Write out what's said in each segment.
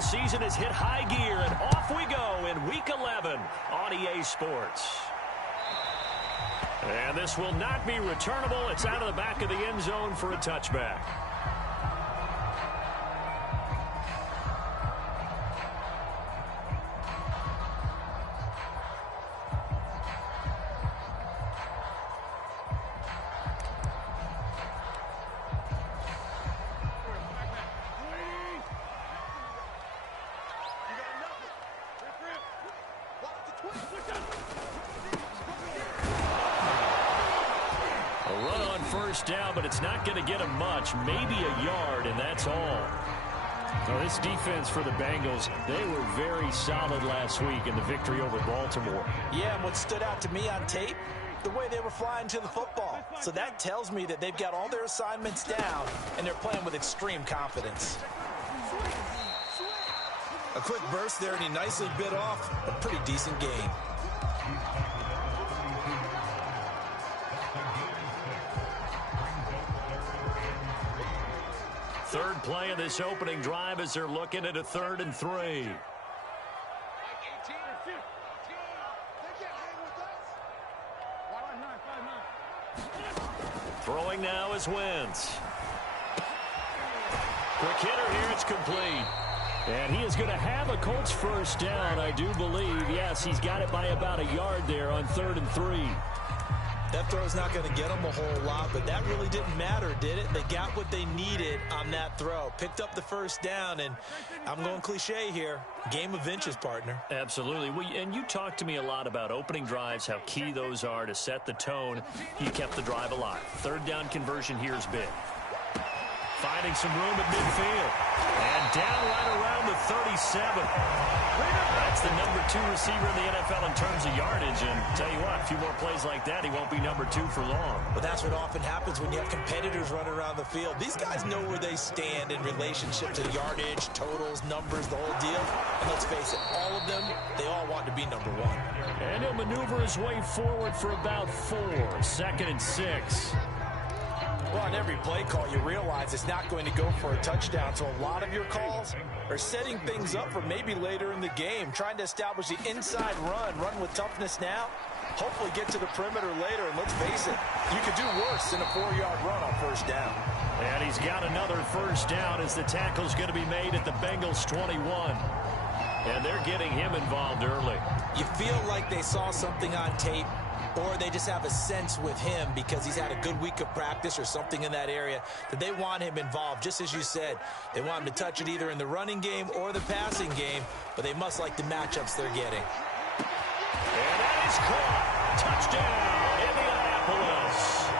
NFL season has hit high gear, and off we go in Week 11 on EA Sports. And this will not be returnable. It's out of the back of the end zone for a touchback. Down, but it's not going to get him much, maybe a yard, and that's all. Now, this defense for the Bengals, they were very solid last week in the victory over Baltimore. Yeah, and what stood out to me on tape, the way they were flying to the football. So that tells me that they've got all their assignments down, and they're playing with extreme confidence. A quick burst there, and he nicely bit off a pretty decent gain. Third play of this opening drive as they're looking at a 3rd and 3. Throwing now is Wentz. Quick hitter here, it's complete. And he is going to have a Colts first down, I do believe. Yes, he's got it by about a yard there on 3rd and 3. That throw's not going to get them a whole lot, but that really didn't matter, did it? They got what they needed on that throw. Picked up the first down, and I'm going cliche here. Game of inches, partner. Absolutely. And you talked to me a lot about opening drives, how key those are to set the tone. You kept the drive alive. 3rd down conversion here is big. Finding some room at midfield. And down right around the 37. That's the number 2 receiver in the NFL in terms of yardage. And tell you what, a few more plays like that, he won't be number 2 for long. But that's what often happens when you have competitors running around the field. These guys know where they stand in relationship to yardage, totals, numbers, the whole deal. And let's face it, all of them, they all want to be number 1. And he'll maneuver his way forward for about 4. 2nd and 6. Well, on every play call, you realize it's not going to go for a touchdown. So a lot of your calls are setting things up for maybe later in the game, trying to establish the inside run with toughness now, hopefully get to the perimeter later. And let's face it, you could do worse than a 4-yard run on first down. And he's got another first down as the tackle's going to be made at the Bengals 21. And they're getting him involved early. You feel like they saw something on tape, or they just have a sense with him because he's had a good week of practice or something in that area that they want him involved. Just as you said, they want him to touch it either in the running game or the passing game, but they must like the matchups they're getting. And that is caught. Touchdown, Indianapolis.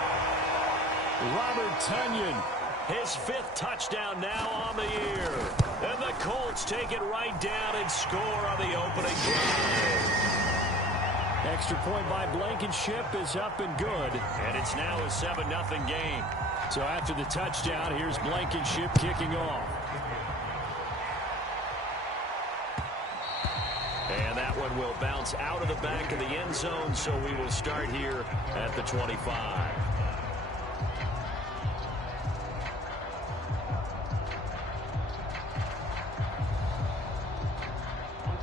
Robert Tonyan, his 5th touchdown now on the year. And the Colts take it right down and score on the opening drive. Extra point by Blankenship is up and good, and it's now a 7-0 game. So after the touchdown, here's Blankenship kicking off. And that one will bounce out of the back of the end zone, so we will start here at the 25.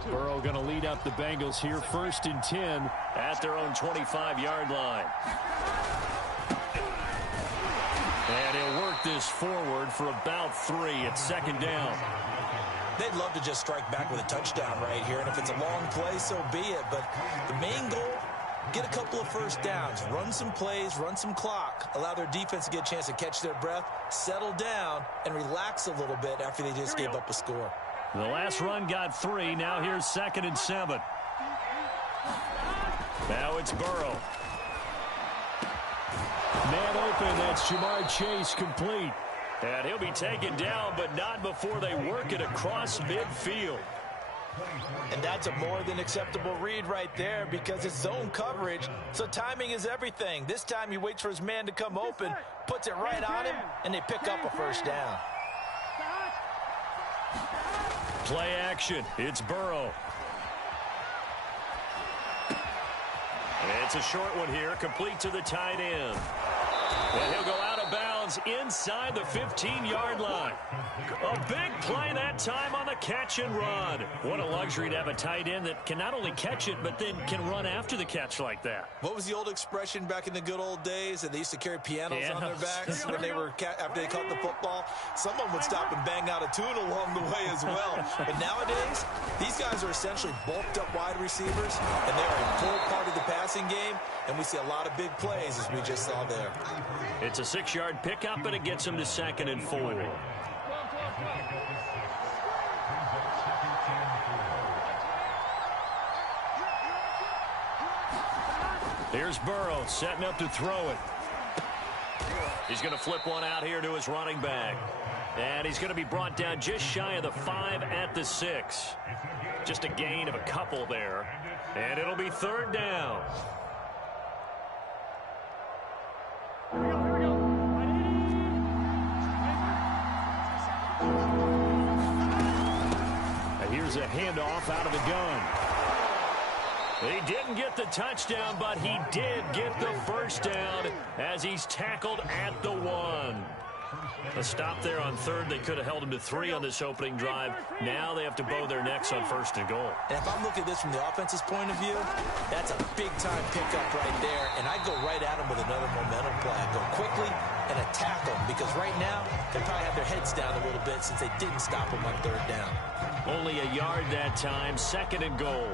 Burrow going to lead up the Bengals here, 1st and 10 at their own 25-yard line. And he'll work this forward for about 3 at 2nd down. They'd love to just strike back with a touchdown right here, and if it's a long play, so be it. But the main goal, get a couple of first downs, run some plays, run some clock, allow their defense to get a chance to catch their breath, settle down, and relax a little bit after they just gave up a score. The last run got 3. Now here's 2nd and 7. Now it's Burrow. Man open. That's Jamar Chase complete. And he'll be taken down, but not before they work it across midfield. And that's a more than acceptable read right there because it's zone coverage, so timing is everything. This time he waits for his man to come open, puts it right on him, and they pick up a first down. Play action. It's Burrow. It's a short one here, complete to the tight end. And he'll go out of bounds touchdowns inside the 15-yard line. A big play that time on the catch and run. What a luxury to have a tight end that can not only catch it, but then can run after the catch like that. What was the old expression back in the good old days? And they used to carry pianos on their backs when they were after they caught the football. Someone would stop and bang out a tune along the way as well. But nowadays, these guys are essentially bulked up wide receivers, and they're a full part of the passing game, and we see a lot of big plays as we just saw there. It's a 6-yard pickup, and it gets him to 2nd and 4. Here's Burrow setting up to throw it. He's going to flip one out here to his running back. And he's going to be brought down just shy of the 5 at the 6. Just a gain of a couple there. And it'll be 3rd down. And here's a handoff out of the gun. He didn't get the touchdown, but he did get the first down as he's tackled at the 1. A stop there on 3rd. They could have held him to 3 on this opening drive. Now they have to bow their necks on 1st and goal. And if I'm looking at this from the offense's point of view, that's a big-time pickup right there. And I'd go right at him with another momentum play. I'd go quickly and attack them, because right now they probably have their heads down a little bit since they didn't stop him on 3rd down. Only a yard that time. 2nd and goal.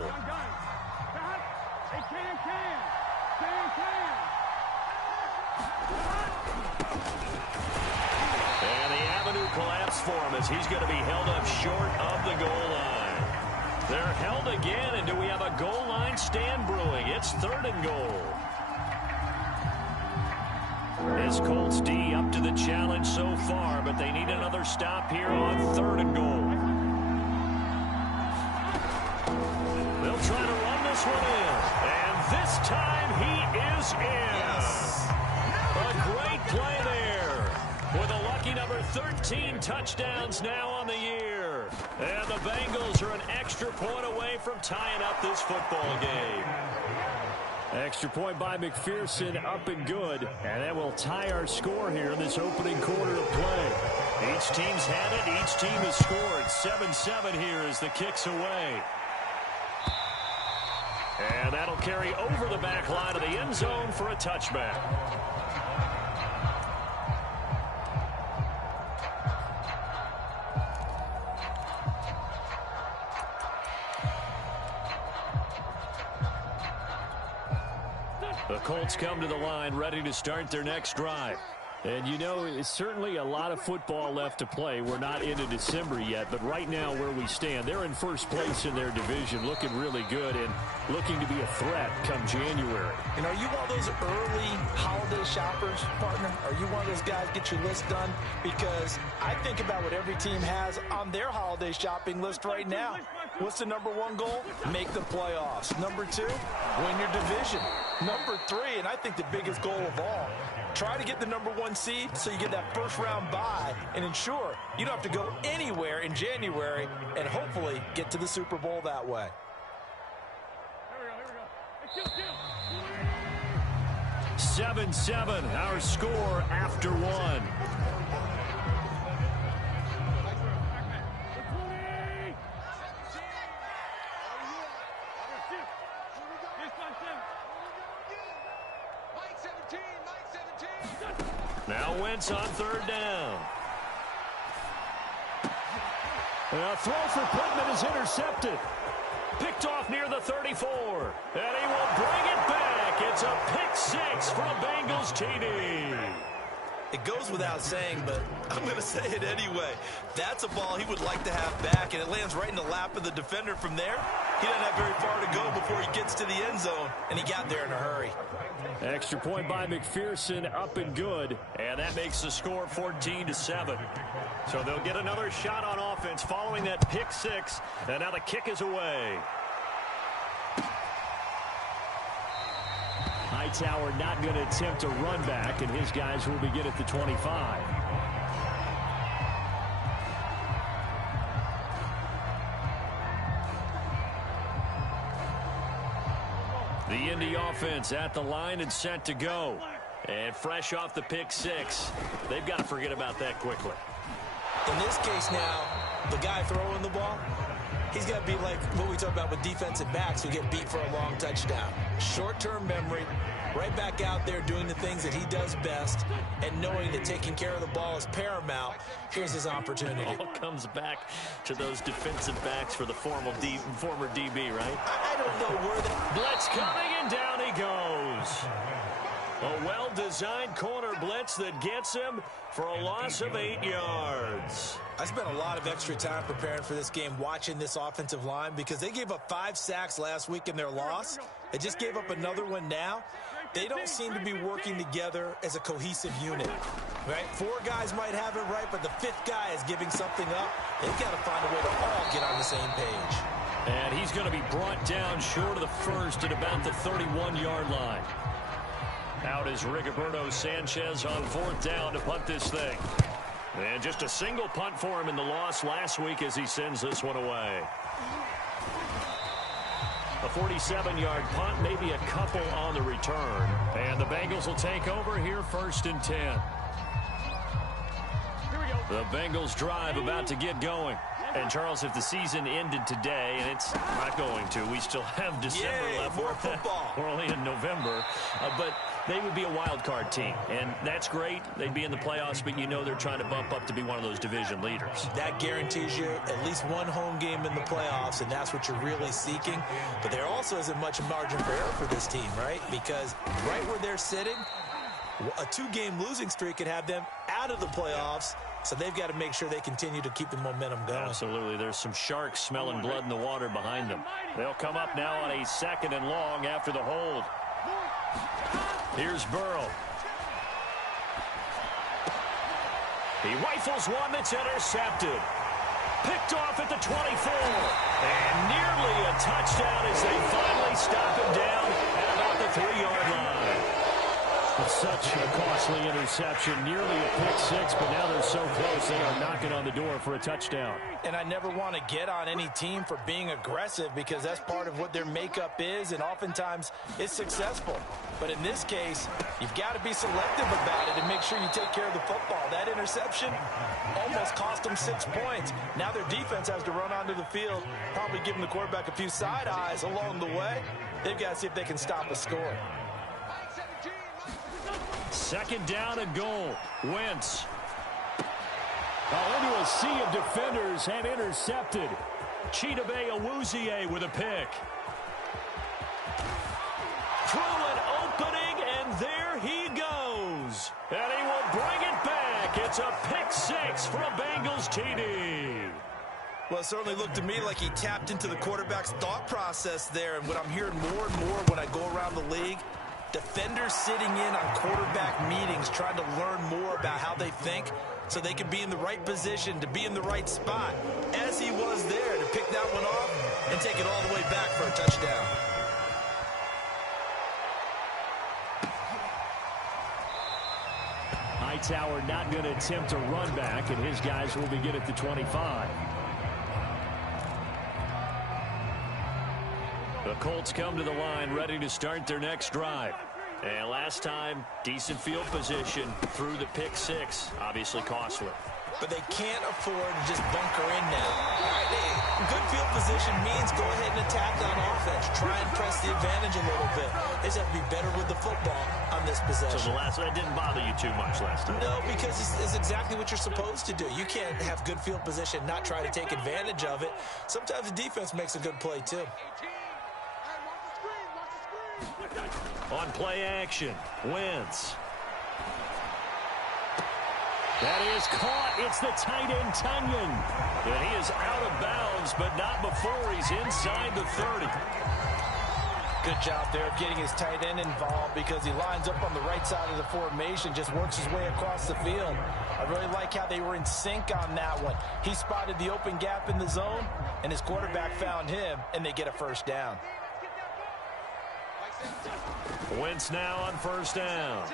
Collapse for him as he's going to be held up short of the goal line. They're held again, and do we have a goal line stand brewing? It's 3rd and goal. As Colts D up to the challenge so far, but they need another stop here on 3rd and goal. They'll try to run this one in, and this time he is in. Yes. A great play there. With a lucky number 13 touchdowns now on the year. And the Bengals are an extra point away from tying up this football game. Extra point by McPherson, up and good. And that will tie our score here in this opening quarter of play. Each team's had it. Each team has scored. 7-7 here as the kick's away. And that'll carry over the back line of the end zone for a touchback. The Colts come to the line ready to start their next drive. And, you know, it's certainly a lot of football left to play. We're not into December yet, but right now where we stand, they're in first place in their division, looking really good and looking to be a threat come January. And are you one of those early holiday shoppers, partner? Are you one of those guys get your list done? Because I think about what every team has on their holiday shopping list right now. What's the number 1 goal? Make the playoffs. Number 2, win your division. Number 3, and I think the biggest goal of all, try to get the number 1 seed so you get that first-round bye and ensure you don't have to go anywhere in January and hopefully get to the Super Bowl that way. Here we go. 7-7, our score after 1. Now Wentz on 3rd down. A throw for Pittman is intercepted. Picked off near the 34. And he will bring it back. It's a pick 6 from Bengals TD. It goes without saying, but I'm going to say it anyway. That's a ball he would like to have back, and it lands right in the lap of the defender from there. He doesn't have very far to go before he gets to the end zone, and he got there in a hurry. Extra point by McPherson, up and good. And that makes the score 14-7. So they'll get another shot on offense following that pick 6. And now the kick is away. Hightower not going to attempt a run back, and his guys will begin at the 25. The Indy offense at the line and set to go. And fresh off the pick six, they've got to forget about that quickly. In this case now, the guy throwing the ball, he's got to be like what we talk about with defensive backs who get beat for a long touchdown. Short-term memory, right back out there doing the things that he does best, and knowing that taking care of the ball is paramount. Here's his opportunity. It all comes back to those defensive backs for the former DB, right? I don't know where the blitz coming, and down he goes. A well-designed corner blitz that gets him for a loss of 8 yards. I spent a lot of extra time preparing for this game watching this offensive line because they gave up 5 sacks last week in their loss. They just gave up another one now. They don't seem to be working together as a cohesive unit, right? 4 guys might have it right, but the 5th guy is giving something up. They've got to find a way to all get on the same page. And he's going to be brought down short of the first at about the 31-yard line. Out is Rigoberto Sanchez on 4th down to punt this thing. And just a single punt for him in the loss last week as he sends this one away. A 47-yard punt, maybe a couple on the return. And the Bengals will take over here 1st and 10. The Bengals drive about to get going. And, Charles, if the season ended today, and it's not going to, we still have December left. More football. We're only in November. But they would be a wild card team, and that's great. They'd be in the playoffs, but you know they're trying to bump up to be one of those division leaders. That guarantees you at least one home game in the playoffs, and that's what you're really seeking. But there also isn't much margin for error for this team, right? Because right where they're sitting, a 2-game losing streak could have them out of the playoffs. So they've got to make sure they continue to keep the momentum going. Absolutely. There's some sharks smelling blood in the water behind them. They'll come up now on a 2nd and long after the hold. Here's Burrow. He rifles one that's intercepted. Picked off at the 24. And nearly a touchdown as they finally stop him down at about the 3-yard line. Such a costly interception, nearly a pick six, but now they're so close they are knocking on the door for a touchdown. And I never want to get on any team for being aggressive because that's part of what their makeup is, and oftentimes it's successful. But in this case, you've got to be selective about it and make sure you take care of the football. That interception almost cost them 6 points. Now their defense has to run onto the field, probably giving the quarterback a few side eyes along the way. They've got to see if they can stop a score. 2nd down and goal. Wentz. Into a sea of defenders and intercepted. Chidobe Awuzie with a pick. Through an opening, and there he goes. And he will bring it back. It's a pick six for a Bengals TD. Well, it certainly looked to me like he tapped into the quarterback's thought process there. And what I'm hearing more and more when I go around the league, defenders sitting in on quarterback meetings trying to learn more about how they think so they can be in the right position to be in the right spot, as he was there to pick that one off and take it all the way back for a touchdown. Hightower not going to attempt a run back, and his guys will begin at the 25. The Colts come to the line ready to start their next drive. And last time, decent field position through the pick six. Obviously costly. But they can't afford to just bunker in now. Good field position means go ahead and attack on offense. Try and press the advantage a little bit. They just have to be better with the football on this possession. So that didn't bother you too much last time? No, because it's exactly what you're supposed to do. You can't have good field position, not try to take advantage of it. Sometimes the defense makes a good play too. On play action, Wentz. That is caught. It's the tight end, Tunyon. And he is out of bounds, but not before he's inside the 30. Good job there of getting his tight end involved because he lines up on the right side of the formation, just works his way across the field. I really like how they were in sync on that one. He spotted the open gap in the zone, and his quarterback found him, and they get a first down. Wentz now on first down.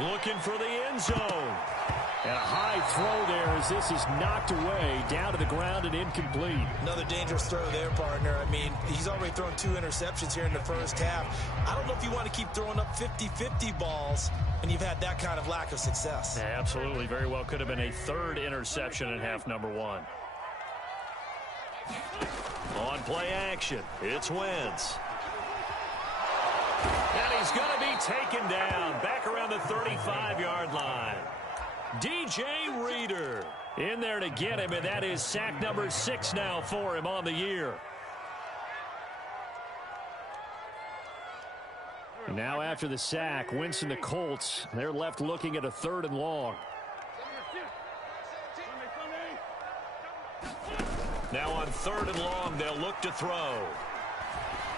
Looking for the end zone. And a high throw there as this is knocked away, down to the ground and incomplete. Another dangerous throw there, partner. I mean, he's already thrown 2 interceptions here in the first half. I don't know if you want to keep throwing up 50-50 balls when you've had that kind of lack of success. Yeah, absolutely. Very well could have been a 3rd interception in half number 1. On play action, it's Wentz. And he's going to be taken down back around the 35-yard line. DJ Reader in there to get him, and that is sack number 6 now for him on the year. Now after the sack, Wentz and the Colts, they're left looking at a 3rd and long. Now on 3rd and long, they'll look to throw.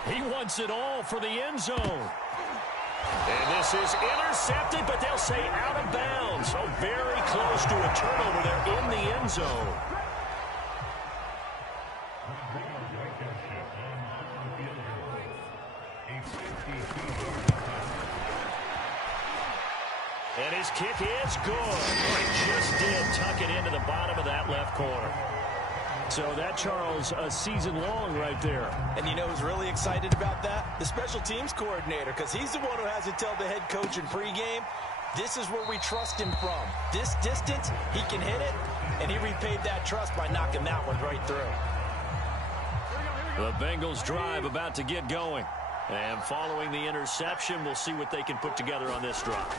He wants it all for the end zone. And this is intercepted, but they'll say out of bounds. So very close to a turnover there in the end zone. And his kick is good. He just did tuck it into the bottom of that left corner. So that, Charles, a season long right there. And you know who's really excited about that? The special teams coordinator, because he's the one who has to tell the head coach in pregame, this is where we trust him from. This distance, he can hit it, and he repaid that trust by knocking that one right through. The Bengals drive about to get going. And following the interception, we'll see what they can put together on this drive.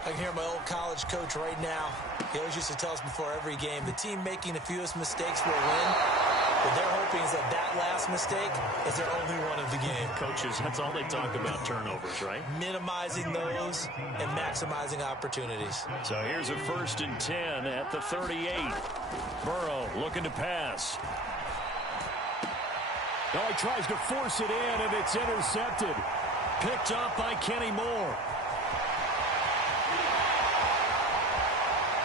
I can hear my old college coach right now. He always used to tell us before every game, the team making the fewest mistakes will win. What they're hoping is that last mistake is their only one of the game. Coaches, that's all they talk about, turnovers, right? Minimizing those and maximizing opportunities. So here's a 1st and 10 at the 38. Burrow looking to pass. Oh, he tries to force it in, and it's intercepted. Picked up by Kenny Moore.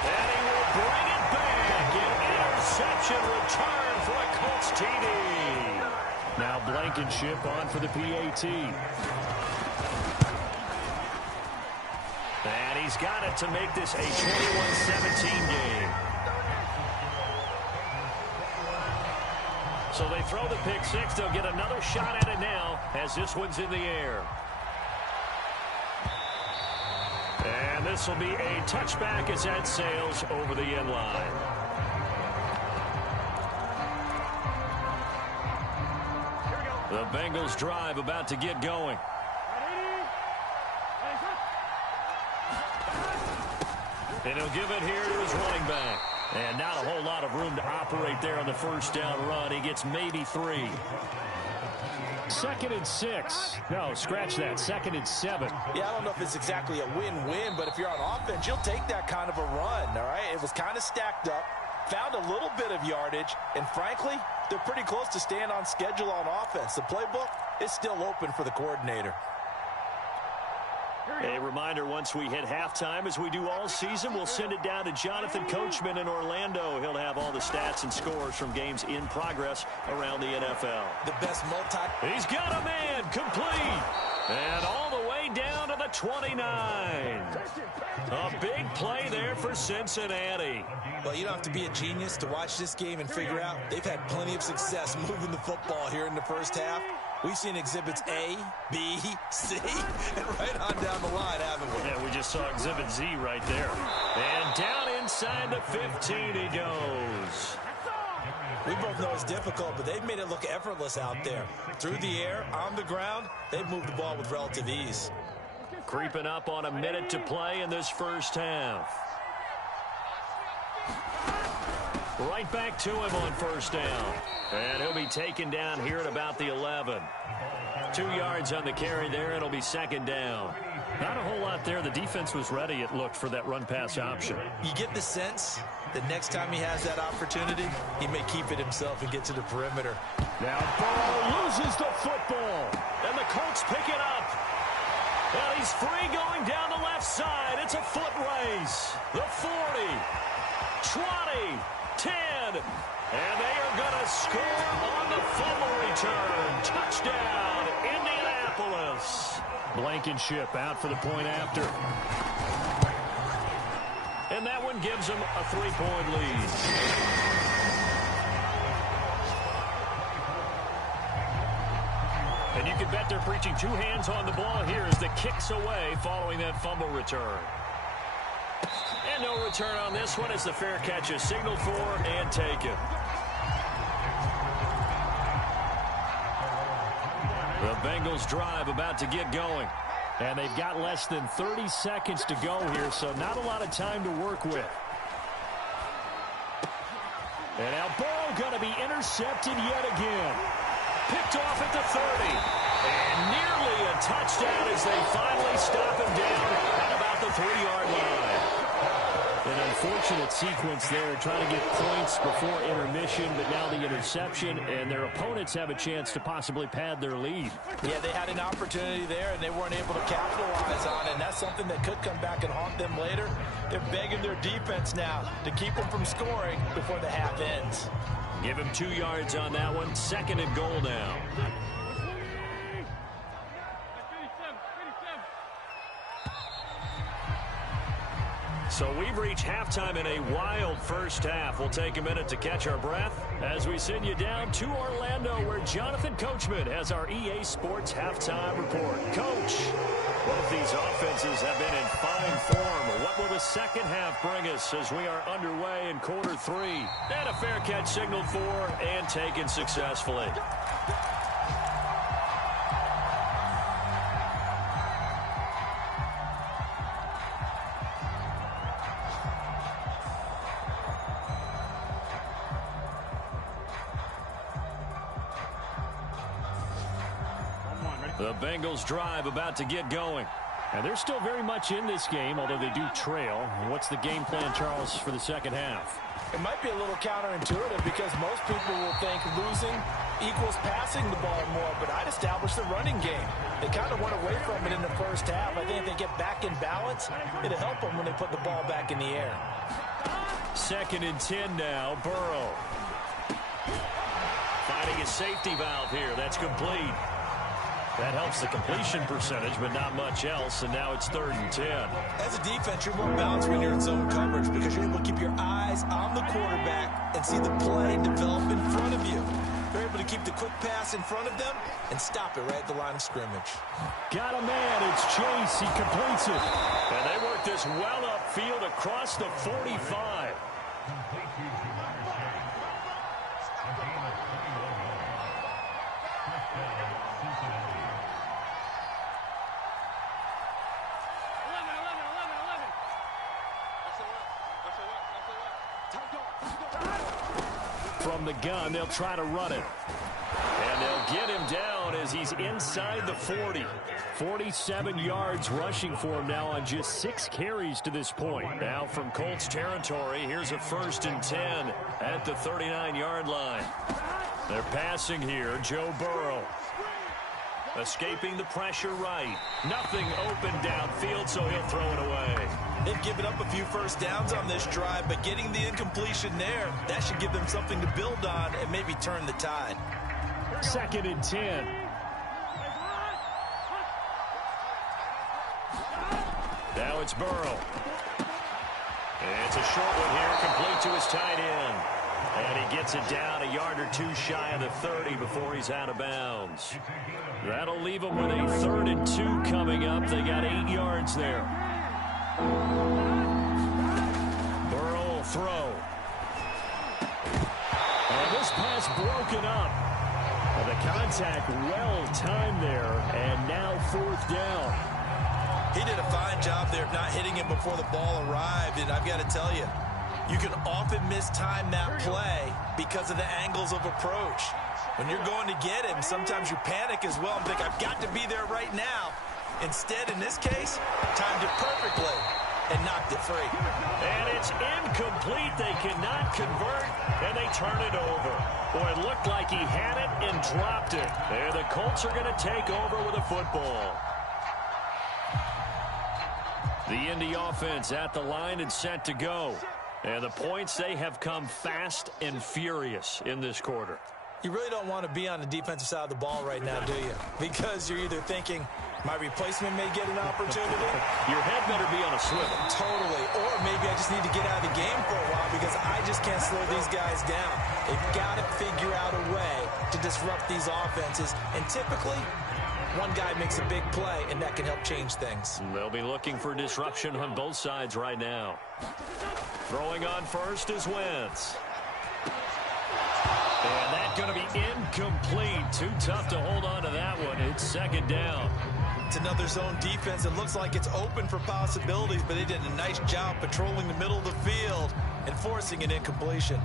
And he will bring it back. An interception return for a Colts TD. Now Blankenship on for the PAT. And he's got it to make this a 21-17 game. So they throw the pick 6. They'll get another shot at it now as this one's in the air. And this will be a touchback as that sails over the end line. The Bengals drive about to get going. And he'll give it here to his running back. And not a whole lot of room to operate there on the 1st down run. He gets maybe 3. 2nd and 6. No, scratch that. 2nd and 7. Yeah, I don't know if it's exactly a win-win, but if you're on offense, you'll take that kind of a run, all right? It was kind of stacked up, found a little bit of yardage, and frankly, they're pretty close to staying on schedule on offense. The playbook is still open for the coordinator. A reminder, once we hit halftime, as we do all season, we'll send it down to Jonathan Coachman in Orlando. He'll have all the stats and scores from games in progress around the NFL. The best He's got a man, complete. And all the way down to the 29. A big play there for Cincinnati. Well, you don't have to be a genius to watch this game and figure out they've had plenty of success moving the football here in the first half. We've seen exhibits A, B, C, and right on down the line, haven't we? Yeah, we just saw exhibit Z right there. And down inside the 15 he goes. We both know it's difficult, but they've made it look effortless out there. Through the air, on the ground, they've moved the ball with relative ease. Creeping up on a minute to play in this first half. Right back to him on 1st down. And he'll be taken down here at about the 11. 2 yards on the carry there. It'll be 2nd down. Not a whole lot there. The defense was ready, it looked, for that run-pass option. You get the sense that next time he has that opportunity, he may keep it himself and get to the perimeter. Now Burrow loses the football. And the Colts pick it up. And he's free going down the left side. It's a foot race. The 40, 20, 10, and they are going to score on the fumble return. Touchdown, Indianapolis. Blankenship out for the point after. And that one one gives them a 3-point lead. And you can bet they're preaching two hands on the ball here as the kick's away following that fumble return. And no return on this one as the fair catch is signaled for and taken. The Bengals drive about to get going. And they've got less than 30 seconds to go here, so not a lot of time to work with. And now Burrow going to be intercepted yet again. Picked off at the 30. And nearly a touchdown as they finally stop him down at about the 3-yard line. An unfortunate sequence there, trying to get points before intermission, but now the interception, and their opponents have a chance to possibly pad their lead. Yeah, they had an opportunity there, and they weren't able to capitalize on it, and that's something that could come back and haunt them later. They're begging their defense now to keep them from scoring before the half ends. Give him 2 yards on that one. 2nd and goal now. So we've reached halftime in a wild first half. We'll take a minute to catch our breath as we send you down to Orlando, where Jonathan Coachman has our EA Sports halftime report. Coach, both these offenses have been in fine form. What will the second half bring us as we are underway in quarter 3? And a fair catch signaled for and taken successfully. The Bengals drive about to get going. And they're still very much in this game, although they do trail. What's the game plan, Charles, for the second half? It might be a little counterintuitive because most people will think losing equals passing the ball more, but I'd establish the running game. They kind of went away from it in the first half. I think if they get back in balance, it'll help them when they put the ball back in the air. 2nd and 10 now, Burrow. Finding a safety valve here. That's complete. That helps the completion percentage, but not much else, and now it's 3rd and 10. As a defense, you're more balanced when you're in zone coverage because you're able to keep your eyes on the quarterback and see the play develop in front of you. You're able to keep the quick pass in front of them and stop it right at the line of scrimmage. Got a man. It's Chase. He completes it. And they work this well upfield across the 45. From the gun, they'll try to run it. And they'll get him down as he's inside the 40. 47 yards rushing for him now on just 6 carries to this point. Now from Colts territory, here's a 1st and 10 at the 39-yard line. They're passing here, Joe Burrow. Escaping the pressure right. Nothing open downfield, so he'll throw it away. They've given up a few first downs on this drive, but getting the incompletion there, that should give them something to build on and maybe turn the tide. 2nd and 10. Now it's Burrow. And it's a short one here, complete to his tight end. And he gets it down a yard or 2 shy of the 30 before he's out of bounds. That'll leave them with a 3rd and 2 coming up. They got 8 yards there. Burrow will throw. And this pass broken up. And the contact well timed there. And now 4th down. He did a fine job there of not hitting him before the ball arrived. And I've got to tell you, you can often mistime that play because of the angles of approach. When you're going to get him, sometimes you panic as well and think, I've got to be there right now. Instead, in this case, timed it perfectly and knocked it free. And it's incomplete. They cannot convert, and they turn it over. Boy, it looked like he had it and dropped it. And the Colts are going to take over with a football. The Indy offense at the line and set to go. And the points, they have come fast and furious in this quarter. You really don't want to be on the defensive side of the ball right now, do you? Because you're either thinking, My replacement may get an opportunity. Your head better be on a swivel. Totally. Or maybe I just need to get out of the game for a while because I just can't slow these guys down. They've got to figure out a way to disrupt these offenses. And typically, one guy makes a big play, and that can help change things. They'll be looking for disruption on both sides right now. Throwing on first is Wentz. And that's going to be incomplete. Too tough to hold on to that one. It's second down. It's another zone defense. It looks like it's open for possibilities, but they did a nice job patrolling the middle of the field and forcing an incompletion.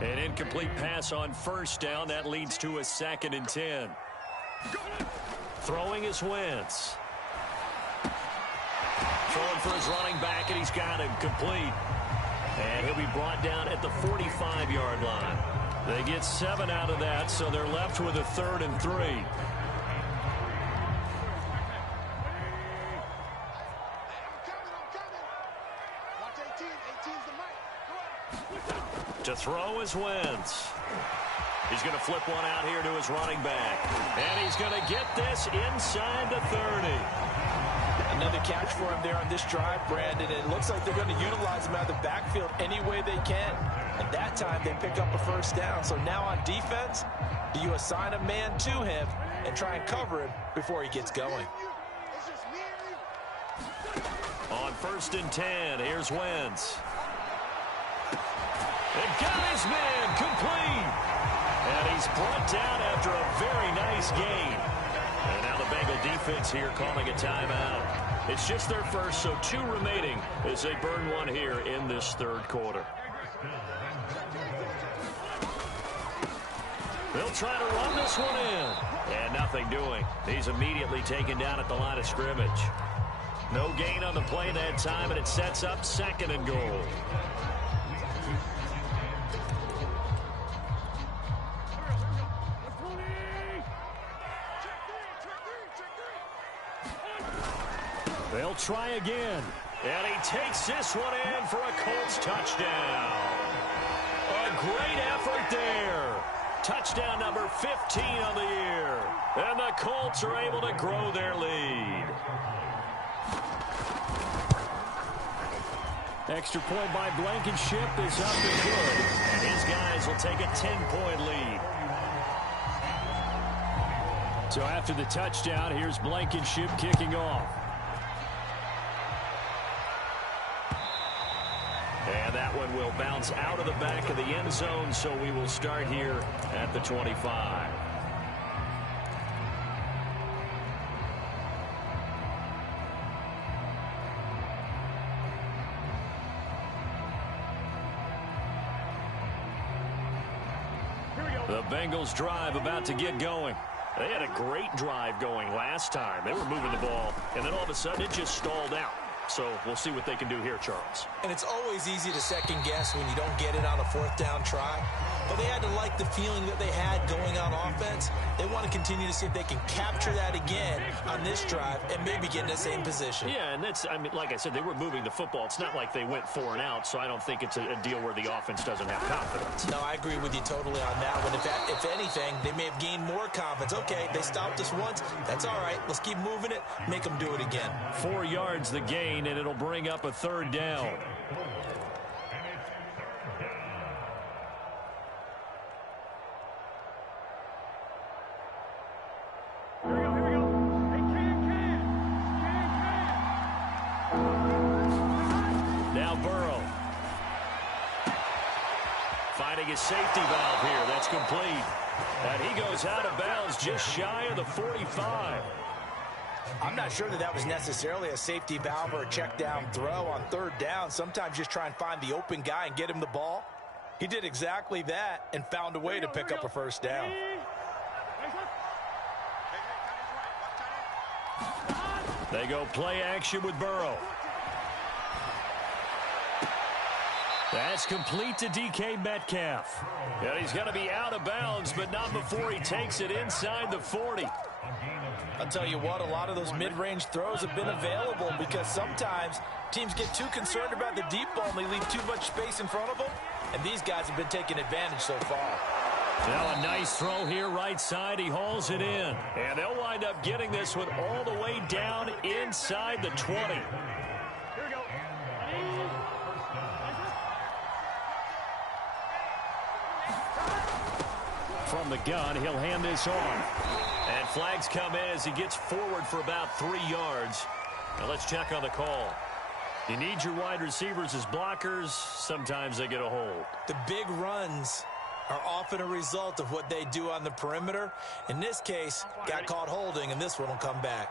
An incomplete pass on first down. That leads to a 2nd and 10. Throwing is Wentz. Throwing for his running back, and he's got him complete. And he'll be brought down at the 45-yard line. They get 7 out of that, so they're left with a 3rd and 3. To throw is Wentz. He's going to flip one out here to his running back. And he's going to get this inside the 30. Another catch for him there on this drive, Brandon. And it looks like they're going to utilize him out of the backfield any way they can. At that time, they pick up a first down. So now on defense, do you assign a man to him and try and cover him before he gets going? On 1st and 10, here's Wentz. And got his man complete. And he's brought down after a very nice gain. And now the Bengal defense here calling a timeout. It's just their first, so 2 remaining as they burn one here in this 3rd quarter. They'll try to run this one in. And nothing doing. He's immediately taken down at the line of scrimmage. No gain on the play that time, and it sets up 2nd and goal. They'll try again. And he takes this one in for a Colts touchdown. A great effort there. Touchdown number 15 on the year. And the Colts are able to grow their lead. Extra point by Blankenship is up and good. And his guys will take a 10-point lead. So after the touchdown, here's Blankenship kicking off. And that one will bounce out of the back of the end zone, so we will start here at the 25. The Bengals drive about to get going. They had a great drive going last time. They were moving the ball, and then all of a sudden it just stalled out. So we'll see what they can do here, Charles. And it's always easy to second guess when you don't get it on a 4th down try. But they had to like the feeling that they had going on offense. They want to continue to see if they can capture that again on this drive and maybe get in the same position. Yeah, and that's, I mean, like I said, they were moving the football. It's not like they went 4 and out, so I don't think it's a deal where the offense doesn't have confidence. No, I agree with you totally on that one. If anything, they may have gained more confidence. Okay, they stopped us once. That's all right. Let's keep moving it. Make them do it again. 4 yards the gain, and it'll bring up a 3rd down. Now Burrow. Finding his safety valve here. That's complete. And he goes out of bounds just shy of the 45. I'm not sure that was necessarily a safety valve or a check down throw on 3rd down. Sometimes just try and find the open guy and get him the ball. He did exactly that and found a way to pick up a 1st down. They go play action with Burrow. That's complete to DK Metcalf. And he's going to be out of bounds, but not before he takes it inside the 40. I'll tell you what, a lot of those mid-range throws have been available because sometimes teams get too concerned about the deep ball and they leave too much space in front of them. And these guys have been taking advantage so far. Now a nice throw here right side. He hauls it in. And they'll wind up getting this one all the way down inside the 20. Here we go. From the gun, he'll hand this off. And flags come in as he gets forward for about 3 yards. Now let's check on the call. You need your wide receivers as blockers. Sometimes they get a hold. The big runs are often a result of what they do on the perimeter. In this case, got caught holding, and this one will come back.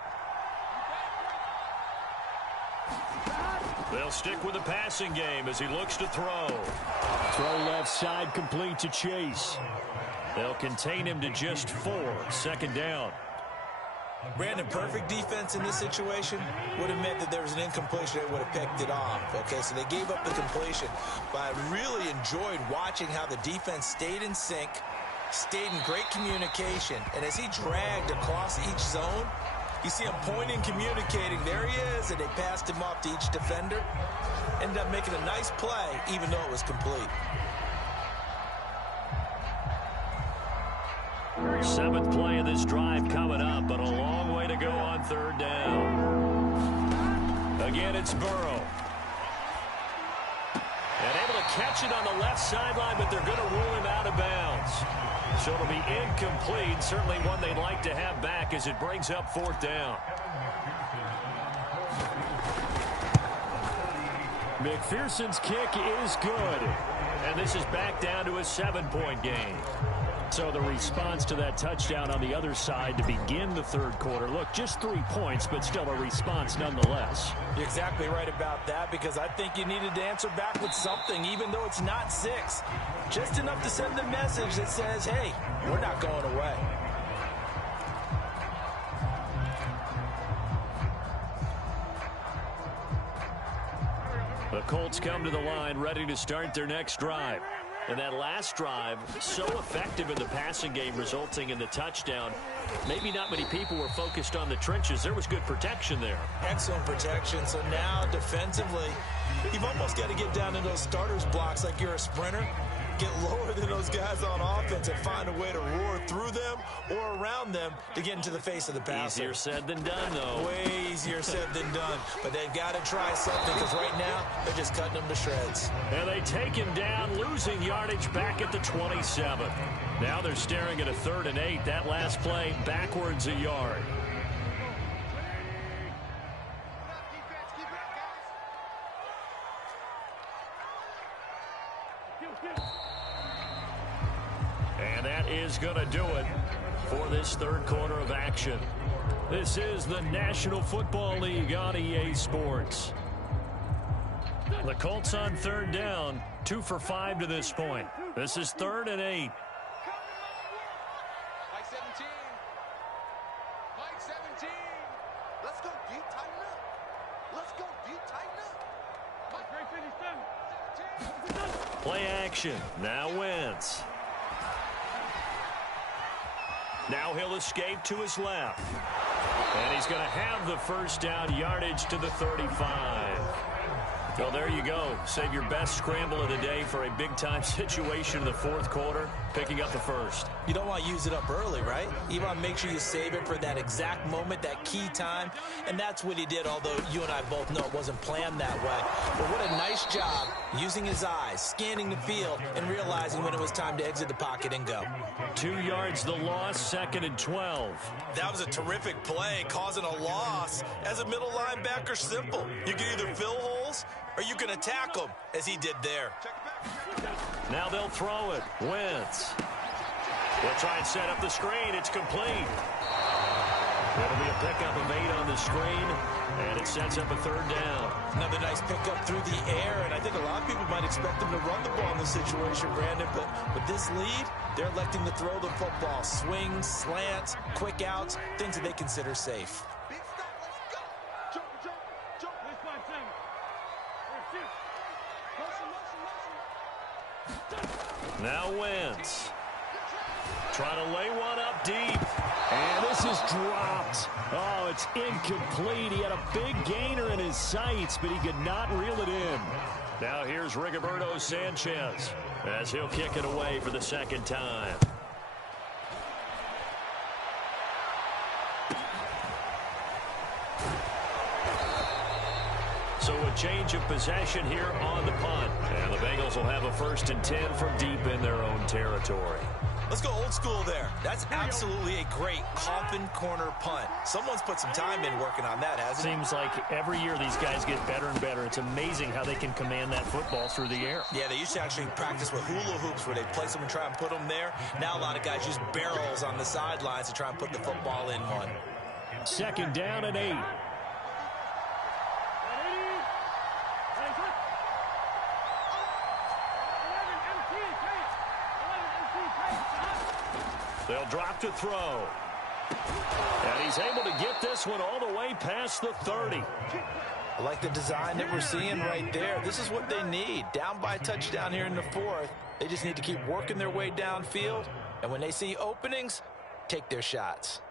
They'll stick with the passing game as he looks to throw. Throw left side complete to Chase. They'll contain him to just 4. Second down. Brandon, perfect defense in this situation would have meant that there was an incompletion. They would have picked it off. Okay, so they gave up the completion. But I really enjoyed watching how the defense stayed in sync, stayed in great communication. And as he dragged across each zone, you see him pointing, communicating. There he is, and they passed him off to each defender. Ended up making a nice play, even though it was complete. 7th play of this drive coming up, but a long way to go on 3rd down. Again, it's Burrow. And able to catch it on the left sideline, but they're going to rule him out of bounds. So it'll be incomplete, certainly one they'd like to have back as it brings up 4th down. McPherson's kick is good. And this is back down to a 7-point game. So the response to that touchdown on the other side to begin the 3rd quarter. Look, just 3 points, but still a response nonetheless. You're exactly right about that, because I think you needed to answer back with something, even though it's not 6. Just enough to send the message that says, hey, we're not going away. The Colts come to the line ready to start their next drive. And that last drive, so effective in the passing game, resulting in the touchdown. Maybe not many people were focused on the trenches. There was good protection there. Excellent protection. So now, defensively, you've almost got to get down in those starters blocks like you're a sprinter. Get lower than those guys on offense and find a way to roar through them or around them to get into the face of the passer. Easier said than done, though. Way easier said than done. But they've got to try something, because right now they're just cutting them to shreds. And they take him down, losing yardage back at the 27. Now they're staring at a 3rd and 8. That last play backwards a yard. And that is going to do it for this 3rd quarter of action. This is the National Football League on EA Sports. The Colts on 3rd down, 2 for 5 to this point. This is 3rd and 8. Mike 17. Mike 17. Let's go deep, tighten up. Let's go deep, tighten up. Mike, great finish, 17. Play action. Now Wentz. Now he'll escape to his left. And he's going to have the 1st down, yardage to the 35. Well, there you go. Save your best scramble of the day for a big-time situation in the 4th quarter, picking up the 1st. You don't want to use it up early, right? You want to make sure you save it for that exact moment, that key time. And that's what he did, although you and I both know it wasn't planned that way. But what a nice job using his eyes, scanning the field, and realizing when it was time to exit the pocket and go. 2 yards the loss, 2nd and 12. That was a terrific play, causing a loss. As a middle linebacker, simple. You can either fill holes or you can attack them, as he did there. Now they'll throw it. Wentz. They'll try and set up the screen. It's complete. It'll be a pickup of 8 on the screen, and it sets up a 3rd down. Another nice pickup through the air, and I think a lot of people might expect them to run the ball in this situation, Brandon, but with this lead, they're electing to throw the football. Swings, slants, quick outs, things that they consider safe. Big stop, let's go. Jump, jump, jump. Let's find Sam. Motion. Now Wentz. Trying to lay one up deep. And this is dropped. Oh, it's incomplete. He had a big gainer in his sights, but he could not reel it in. Now here's Rigoberto Sanchez as he'll kick it away for the second time. So a change of possession here on the punt. And the Bengals will have a 1st and 10 from deep in their own territory. Let's go old school there. That's absolutely a great coffin corner punt. Someone's put some time in working on that, hasn't it? Seems like every year these guys get better and better. It's amazing how they can command that football through the air. Yeah, they used to actually practice with hula hoops where they place them and try and put them there. Now a lot of guys use barrels on the sidelines to try and put the football in one. 2nd down and 8. They'll drop to throw. And he's able to get this one all the way past the 30. I like the design that we're seeing right there. This is what they need. Down by a touchdown here in the 4th. They just need to keep working their way downfield. And when they see openings, take their shots.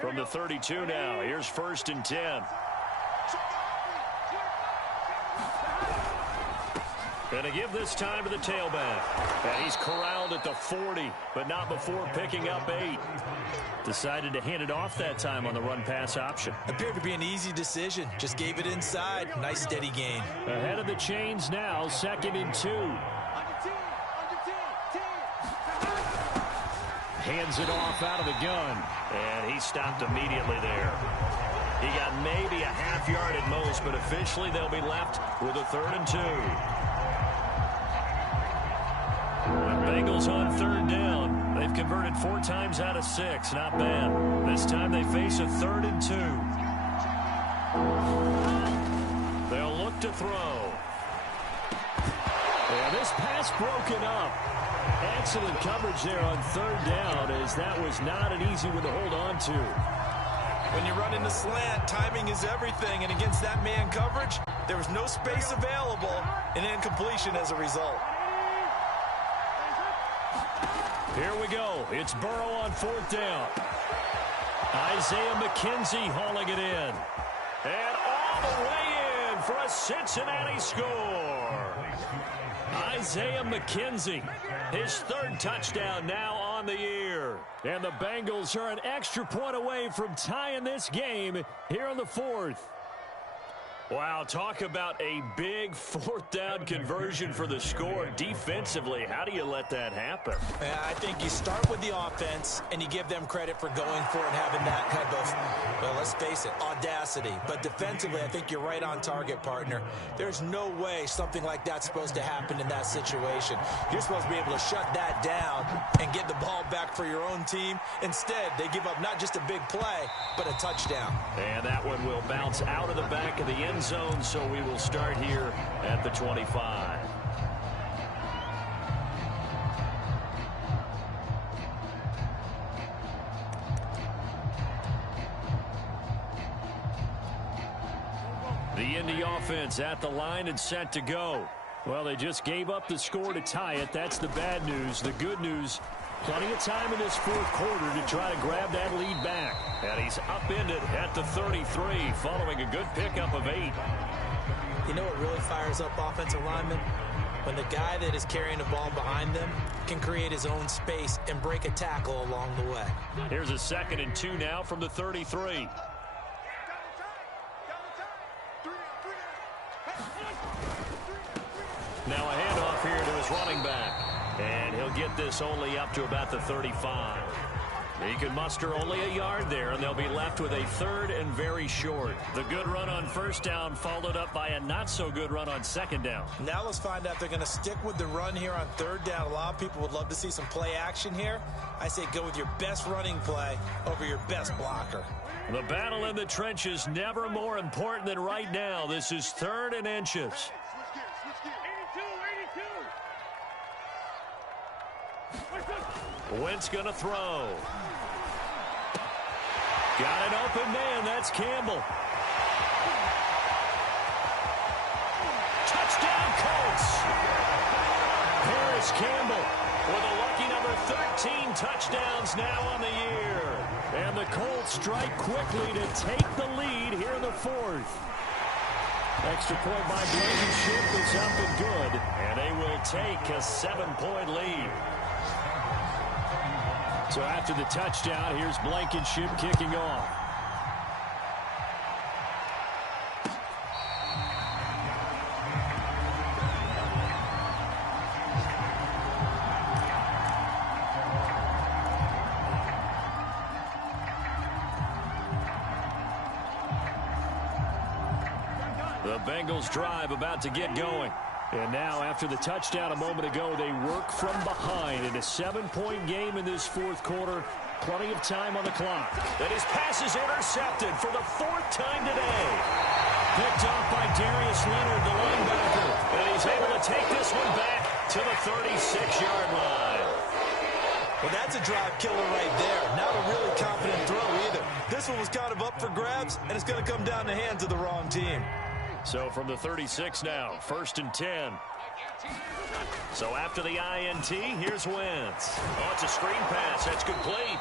From the 32 now, here's 1st and 10. And to give this time to the tailback. And he's corralled at the 40, but not before picking up 8. Decided to hand it off that time on the run-pass option. Appeared to be an easy decision. Just gave it inside. Nice steady gain. Ahead of the chains now, 2nd and 2. Hands it off out of the gun. And he stopped immediately there. He got maybe a half yard at most, but officially they'll be left with a 3rd and 2. The Bengals on 3rd down. They've converted 4 times out of 6. Not bad. This time they face a 3rd and 2. They'll look to throw. And this pass broken up. Excellent coverage there on 3rd down, as that was not an easy one to hold on to. When you run in the slant, timing is everything. And against that man coverage, there was no space available and incompletion as a result. Here we go. It's Burrow on 4th down. Isaiah McKenzie hauling it in. And all the way in for a Cincinnati score. Isaiah McKenzie, his 3rd touchdown now on the year. And the Bengals are an extra point away from tying this game here in the 4th. Wow, talk about a big 4th down conversion for the score. Defensively, how do you let that happen? Yeah, I think you start with the offense and you give them credit for going for it and having that type of, well, let's face it, audacity. But defensively, I think you're right on target, partner. There's no way something like that's supposed to happen in that situation. You're supposed to be able to shut that down and get the ball back for your own team. Instead, they give up not just a big play, but a touchdown. And that one will bounce out of the back of the end zone, so we will start here at the 25. The Indy offense at the line and set to go. Well, they just gave up the score to tie it. That's the bad news. The good news, plenty of time in this 4th quarter to try to grab that lead back. And he's upended at the 33 following a good pickup of 8. You know what really fires up offensive linemen? When the guy that is carrying the ball behind them can create his own space and break a tackle along the way. Here's a 2nd and 2 now from the 33. Now a handoff here to his running back. And he'll get this only up to about the 35. He can muster only a yard there, and they'll be left with a 3rd and very short. The good run on 1st down followed up by a not-so-good run on 2nd down. Now let's find out if they're going to stick with the run here on 3rd down. A lot of people would love to see some play action here. I say go with your best running play over your best blocker. The battle in the trenches never more important than right now. This is 3rd and inches. Wentz going to throw. Got an open man. That's Campbell. Touchdown, Colts. Paris Campbell with a lucky number 13 touchdowns now on the year. And the Colts strike quickly to take the lead here in the 4th. Extra point by Blankenship is up and good. And they will take a 7-point lead. So after the touchdown, here's Blankenship kicking off. The Bengals drive about to get going. And now, after the touchdown a moment ago, they work from behind in a 7-point game in this 4th quarter. Plenty of time on the clock. And his pass is intercepted for the 4th time today. Picked off by Darius Leonard, the linebacker. And he's able to take this one back to the 36-yard line. Well, that's a drive killer right there. Not a really confident throw either. This one was kind of up for grabs, and it's going to come down the hands of the wrong team. So from the 36 now, 1st and 10. So after the INT, here's Wentz. Oh, it's a screen pass. That's complete.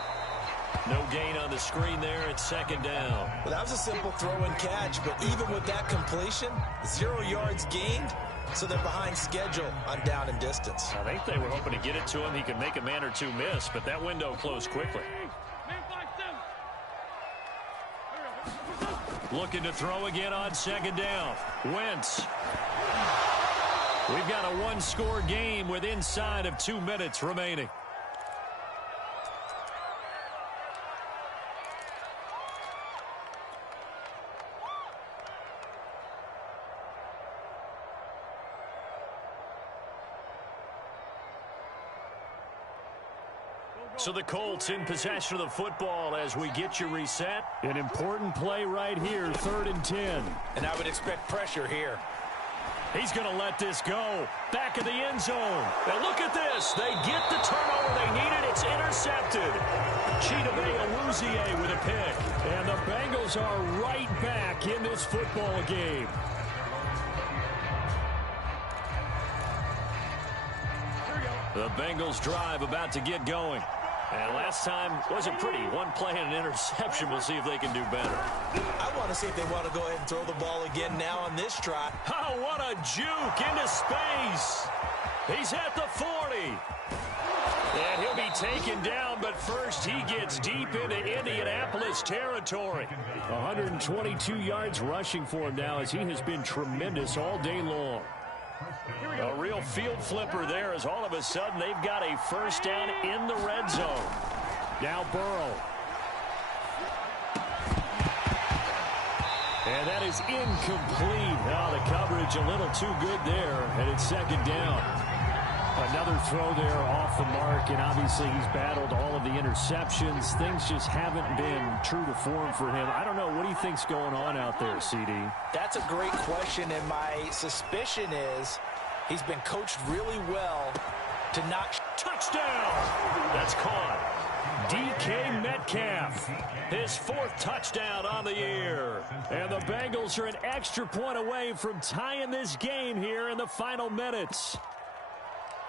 No gain on the screen there. It's second down. Well, that was a simple throw and catch, but even with that completion, 0 yards gained, so they're behind schedule on down and distance. I think they were hoping to get it to him. He could make a man or two miss, but that window closed quickly. Looking to throw again on second down. Wentz. We've got a one-score game with inside of 2 minutes remaining. So the Colts in possession of the football as we get you reset. An important play right here, 3rd and 10. And I would expect pressure here. He's going to let this go. Back of the end zone. And look at this. They get the turnover they needed. It's intercepted. Chidobe Awuzie with a pick. And the Bengals are right back in this football game. The Bengals drive about to get going. And last time wasn't pretty. One play and an interception. We'll see if they can do better. I want to see if they want to go ahead and throw the ball again now on this try. Oh, what a juke into space. He's at the 40. And he'll be taken down, but first he gets deep into Indianapolis territory. 122 yards rushing for him now as he has been tremendous all day long. A real field flipper there as all of a sudden they've got a first down in the red zone. Now Burrow. And that is incomplete. Oh, the coverage a little too good there, and it's second down. Another throw there off the mark, and obviously he's battled all of the interceptions. Things just haven't been true to form for him. I don't know. What do you think's going on out there, CD? That's a great question, and my suspicion is he's been coached really well to not... Touchdown! That's caught. DK Metcalf, his 4th touchdown on the year. And the Bengals are an extra point away from tying this game here in the final minutes.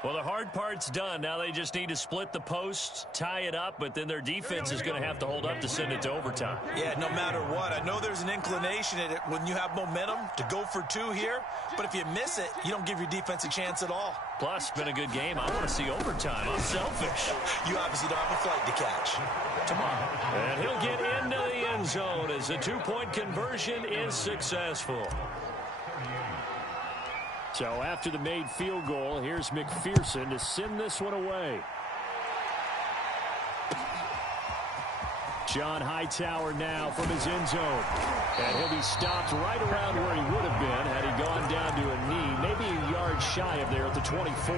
Well, the hard part's done. Now they just need to split the post, tie it up, but then their defense is going to have to hold up to send it to overtime. Yeah, no matter what. I know there's an inclination in it when you have momentum to go for 2 here, but if you miss it, you don't give your defense a chance at all. Plus, been a good game. I want to see overtime. I'm selfish. You obviously don't have a flight to catch. Tomorrow. And he'll get into the end zone as the 2-point conversion is successful. So after the made field goal, here's McPherson to send this one away. John Hightower now from his end zone. And he'll be stopped right around where he would have been had he gone down to a knee, maybe a yard shy of there at the 24.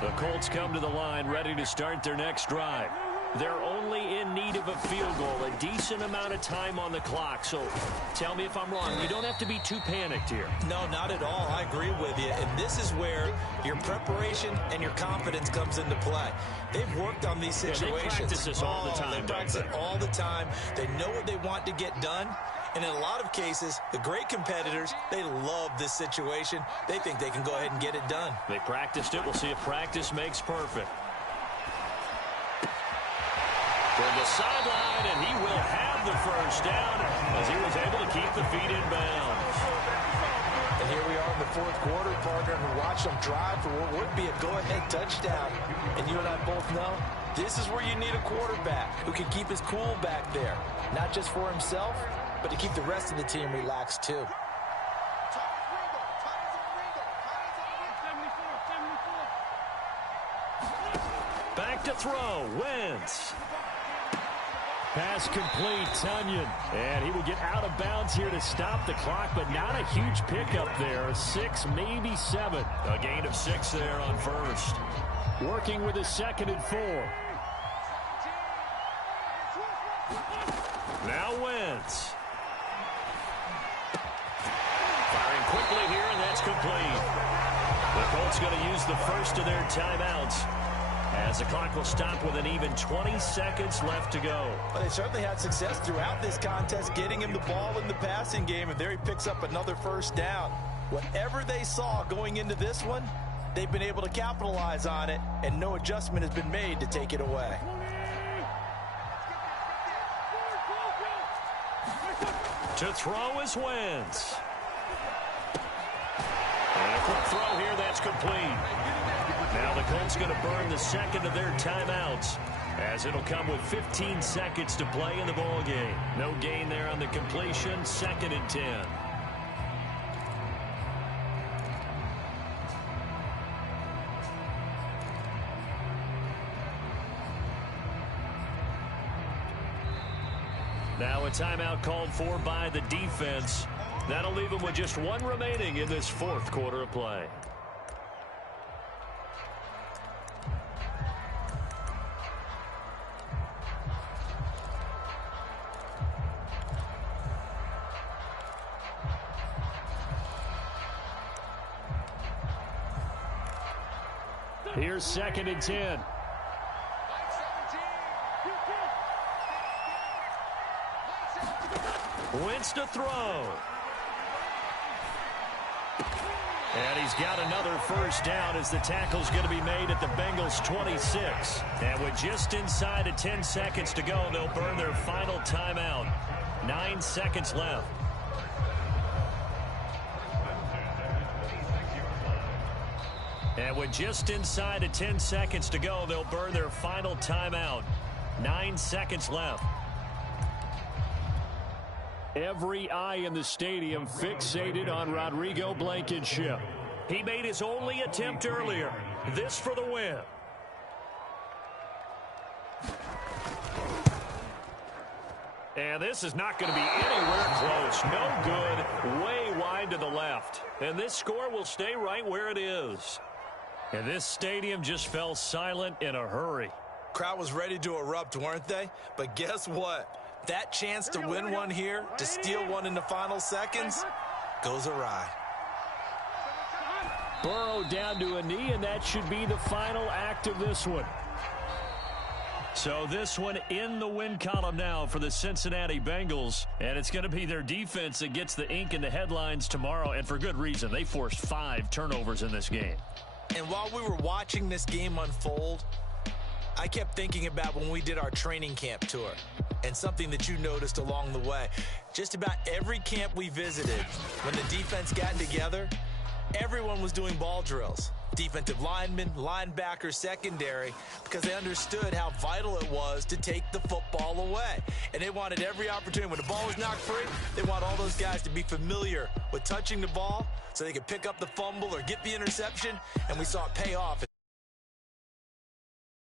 The Colts come to the line ready to start their next drive. They're only in need of a field goal, a decent amount of time on the clock. So tell me if I'm wrong. You don't have to be too panicked here. No, not at all. I agree with you. And this is where your preparation and your confidence comes into play. They've worked on these situations. They practice this all the time. They practice it all the time. They know what they want to get done. And in a lot of cases, the great competitors, they love this situation. They think they can go ahead and get it done. They practiced it. We'll see if practice makes perfect. Toward the sideline, and he will have the first down as he was able to keep the feet in bounds. And here we are in the 4th quarter, partner, and watch them drive for what would be a go-ahead touchdown. And you and I both know this is where you need a quarterback who can keep his cool back there, not just for himself, but to keep the rest of the team relaxed too. Back to throw, Wentz. Pass complete, Tunyon. And he will get out of bounds here to stop the clock, but not a huge pickup there. 6, maybe 7. A gain of 6 there on first. Working with a 2nd and 4. Now Wentz. Firing quickly here, and that's complete. The Colts going to use the first of their timeouts, as the clock will stop with an even 20 seconds left to go. Well, they certainly had success throughout this contest, getting him the ball in the passing game, and there he picks up another first down. Whatever they saw going into this one, they've been able to capitalize on it, and no adjustment has been made to take it away. To throw is Wentz. And a quick throw here, that's complete. Now the Colts going to burn the second of their timeouts, as it'll come with 15 seconds to play in the ball game. No gain there on the completion, 2nd and 10. Now a timeout called for by the defense. That'll leave them with just one remaining in this 4th quarter of play. Here's 2nd and 10. Wentz to throw. And he's got another first down as the tackle's going to be made at the Bengals' 26. And with just inside of 10 seconds to go, they'll burn their final timeout. 9 seconds left. And with just inside of 10 seconds to go, they'll burn their final timeout. 9 seconds left. Every eye in the stadium fixated on Rodrigo Blankenship. He made his only attempt earlier. This for the win. And this is not going to be anywhere close. No good. Way wide to the left. And this score will stay right where it is. And this stadium just fell silent in a hurry. Crowd was ready to erupt, weren't they? But guess what? That chance to win one here, to steal one in the final seconds, goes awry. Burrow down to a knee, and that should be the final act of this one. So this one in the win column now for the Cincinnati Bengals, and it's going to be their defense that gets the ink in the headlines tomorrow, and for good reason. They forced 5 turnovers in this game. And while we were watching this game unfold, I kept thinking about when we did our training camp tour and something that you noticed along the way. Just about every camp we visited, when the defense got together, everyone was doing ball drills. Defensive linemen, linebackers, secondary, because they understood how vital it was to take the football away. And they wanted every opportunity. When the ball was knocked free, they want all those guys to be familiar with touching the ball so they could pick up the fumble or get the interception, and we saw it pay off.